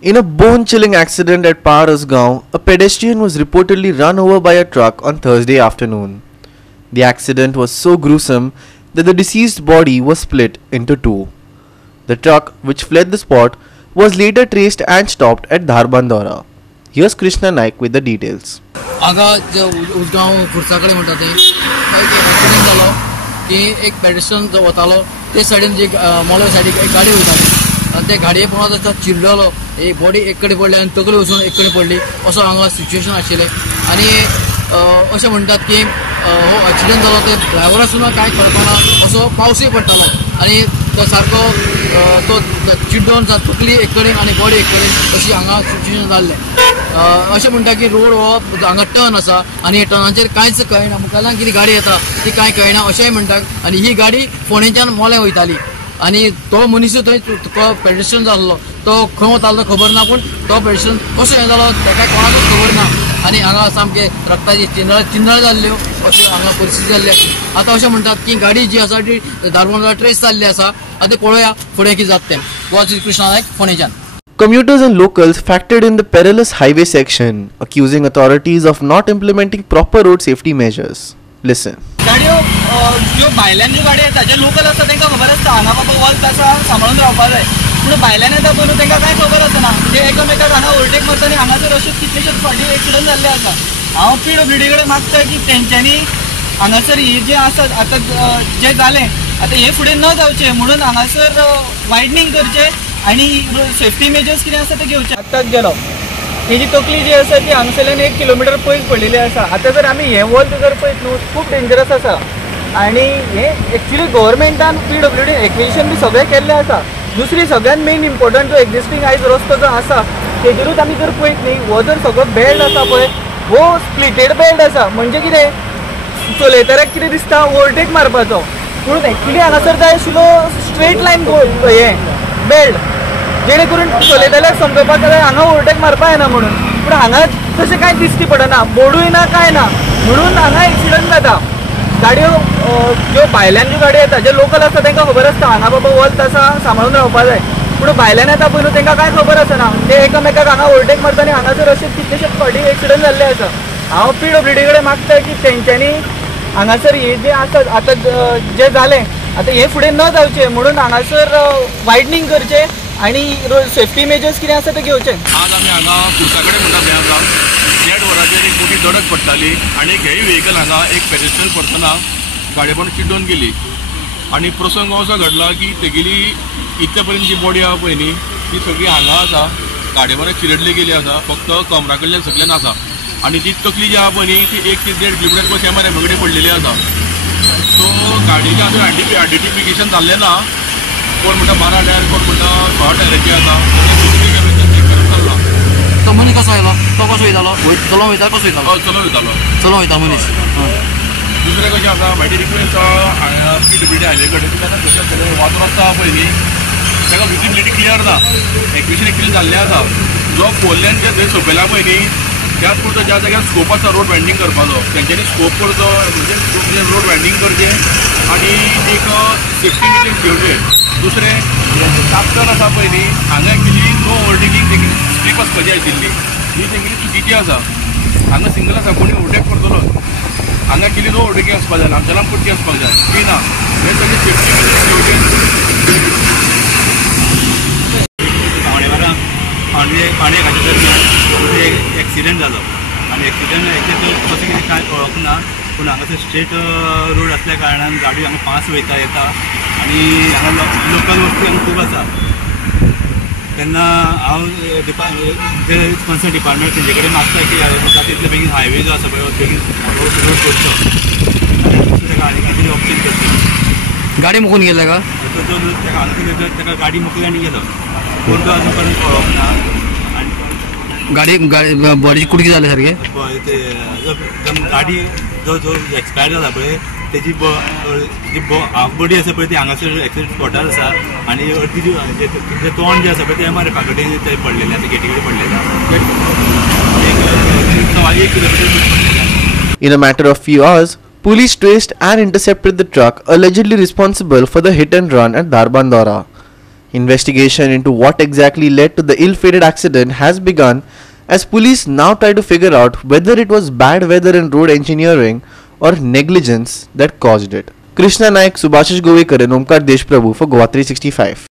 In a bone-chilling accident at Parasgaon, a pedestrian was reportedly run over by a truck on Thursday afternoon. The accident was so gruesome that the deceased body was split into two. The truck, which fled the spot, was later traced and stopped at Dharbandora. Here's Krishna Naik with the details. हांगा जे उजगांव खुर्साकडे म्हणटा ते एक एक्सिडेंट जालो की एक पेडेस्ट्रियन जो वतालो ते सायडीन जी मोल्या सायडीक एक गाडी वयताली आनी ते गाडये पळोवन आसता चिड्डलो एक बॉडी एक कडेन पडली आनी तकली वचून एक कडेन पडली असो हांगा सिच्युएशन आशिल्लें आनी अशें म्हणटात की हो एक्सिडेंट जालो ते ड्रायव्हरा सुद्दां कांय कळपाना असो पावसूय पडटालो आनी तो सारको तो चिड्डोन तकली एक कडेन आनी बॉडी एक कडेन अशी हांगा सिच्युएशन जाल्लें अशें म्हणटा की रोड हो हांगा टर्न आसा आनी टर्नाचेर कांयच कळना मुखारल्यान कितें गाडी येता ती कांय कळना अशेंय म्हणटात आनी ही गाडी फोंडेच्यान मोल्या वयताली आनी तो मनीसूय थंय तो पेडेस्ट्रियन जाल्लो तो खंय वतालो खबर ना पूण तो पेडेस्ट्रियन कसो हें जालो ताका कोणाकूच खबर ना आनी हांगा सामके रक्ताची चिंदळ जाल्ल्यो अशी हांगा परिस्थिती जाल्ली आसा आतां अशें म्हणटात की गाडी जी आसा ती धारबांदोरा ट्रेस जाल्ली आसा आतां पळोवया फुडें कितें जाता तें वॉच कृष्णा नायक फोंडेच्यान. Commuters and locals factored in the perilous highway section, accusing authorities of not implementing proper road safety measures. Listen. गाडयो ज्यो भायल्यान ज्यो गाडी येता जे लोकल आसता तांकां खबर आसता हांगा बाबा वॉल्त आसा सांबाळून रावपाक जाय पूण भायल्यान येता पळय तांकां कांय खबर आसना ते एकामेकाक हांगा ओवरटेक मारता आनी हांगासर अशें कितलेशेच फावटी एक्सिडंट जाल्ले आसा. हांव PWD कडेन मागता की तेंच्यांनी हांगासर ही जे आसा आतां जें जालें आतां हे फुडें न जावचें म्हणून हांगासर वायडनींग करचें आनी सेफ्टी मेजर्स कितें आसा ते घेवचे. आतांच गेलो ही जी तकली जी आसा ती हांगसरल्यान 1 किलोमिटर पयस पडलेली आसा. आतां जर आमी हें वॉल्त जर पळयत न्हू खूब डेंजरस आसा आनी हें एक्चुली गव्हर्मेंटान PWD एक्विजिशन बी सगळें केल्लें आसा. दुसरी सगळ्यान मेन इम्पॉर्टंट जो एक्झिस्टींग आयज रस्तो जो आसा तेजेरूच आमी जर पळयत न्ही हो जर सगळो बेल्ट आसा पळय हो स्प्लिटेड बेल्ट आसा म्हणजे कितें चलयतल्याक कितें दिसता ओवरटेक मारपाचो पूण एक्चुली हांगासर जाय आशिल्लो स्ट्रेट लायन हें बेल्ट जेणे करून चलयतल्याक समजपाक जाल्यार हांगा ओवरटेक मारपा येना म्हणून पूण हांगा तशें कांय दिश्टी पडना बोर्डूय ना कांय ना म्हणून हांगा एक्सिडंट जाता. गाडयो ज्यो भायल्यान ज्यो गाडयो येता जे लोकल आसता तांकां खबर आसता हांगा बाबा वॉल्त आसा सांबाळून रावपा जाय पूण भायल्यान येता पळय न्हू तांकां कांय खबर आसना ते एकामेकाक हांगा ओवरटेक मारता आनी हांगासर अशें कितलेशेच फावटी एक्सिडंट जाल्ले आसा. हांव PWD कडेन मागता की तेंच्यांनी हांगासर हे जे आसा आतां जें जालें आतां हे फुडें न जावचें म्हणून हांगासर वायडनींग करचें आनी सेफ्टी मेजर्स कितें आसा ते घेवचे. आज आमी हांगा खुर्सा कडेन म्हणटा बेळगांव देड वराचेर एक मोठी धडक पडटाली आनी हेय व्हेकल हांगा एक पेडेस्ट्रियन परतना गाडये पण चिड्डून गेली आनी प्रसंग असो घडला की तेगेली इतल्या पर्यंत जी बॉडी आहा पळय न्ही ती सगळी हांगा आसा गाडये बरें चिरडली गेली आसा फक्त कमरा कडल्यान सकल्यान आसा आनी ती तकली जी आहा पळय न्ही ती 1 ते 1.5 किलोमिटर पयस MRI कडेन पडलेली आसा. सो गाडयेचें आजून आयडेंटिफिकेशन जाल्लें ना कोण म्हणटा 12 टायर कोण म्हणटा 6 टायराची आसा तो मनीस कसो येयलो तो कसो वयतालो चलोवन वयतालो कसो वयतालो चलोवन वयता मनीस. दुसरें कशें आसा म्हाजी रिक्वेस्ट आहा PWD हायवे कडेन तुका वाचो रस्तो आहा पळय न्ही ताका विजिबिलिटी क्लियर ना एक्विजिशन एक्चुली जाल्लें आसा जो पोल्ल्यान जे थंय सकयला पळय न्ही त्याच पुरतो ज्या जाग्यार स्कोप आसा रोड वायडनींग करपाचो तेंच्यांनी स्कोप करचो म्हणजे रोड वायडनींग करचें आनी एक सेफ्टी मेजर्स घेवचे. दुसरें टापटन आसा पळय न्ही हांगा एक्चुली नो ओवरटेकिंग तेंगे स्ट्रीप आसपाची आशिल्ली ही तेंगेली चुकीची आसा. हांगा सिंगल आसा कोणी ओवरटेक करतलो हांगा एक्चुली नो ओवरटेकिंग आसपाक जाय आमच्या पट्टी आसपाक जाय ती ना हे सगळे सेफ्टी मेजर्स घेवचे. पाणी खाच्या दरम्यान एक्सिडेंट जालो आनी एक्सिडेंट कशें कितें कांय कळना पूण हांगासर स्ट्रेट रोड आसल्या कारणान गाडी हांगा फास्ट वयता येता आनी हांगा लोकल वस्तू हांगा खूब आसा तेन्ना हांव कन्सर्न डिपार्टमेंट तेंचे कडेन मागता की म्हाका तितले बेगीन हायवे जो आसा पळय बेगीन रोड करचो आनी ताका आनी कितें ऑप्शन करचें. गाडी मुकून गेले का ताका हांगा ताका गाडी मुकली आनी गेलो कोण तो अजून पर्यंत कळप ना गाडी बॉडीची कुडकी जाले सारखे गाडी जो एक्सपायर जाला पळय तेजी जी हाफ बॉडी आसा पळय ती हांगासर एक्सिडेंट स्पॉटार आसा आनी अर्दी जे तोंड जे आसा पळय ते MRI कडेन ते पडलेले आसा गेटी कडेन पडलेले 1 kilometre. In a matter of few hours, police traced and intercepted the truck allegedly responsible for the hit and run at Dharbandora. Investigation into what exactly led to the ill-fated accident has begun, as police now try to figure out whether it was bad weather and road engineering or negligence that caused it. Krishna Naik, Subhashish Govekar and Omkar Deshprabhu for Goa 365.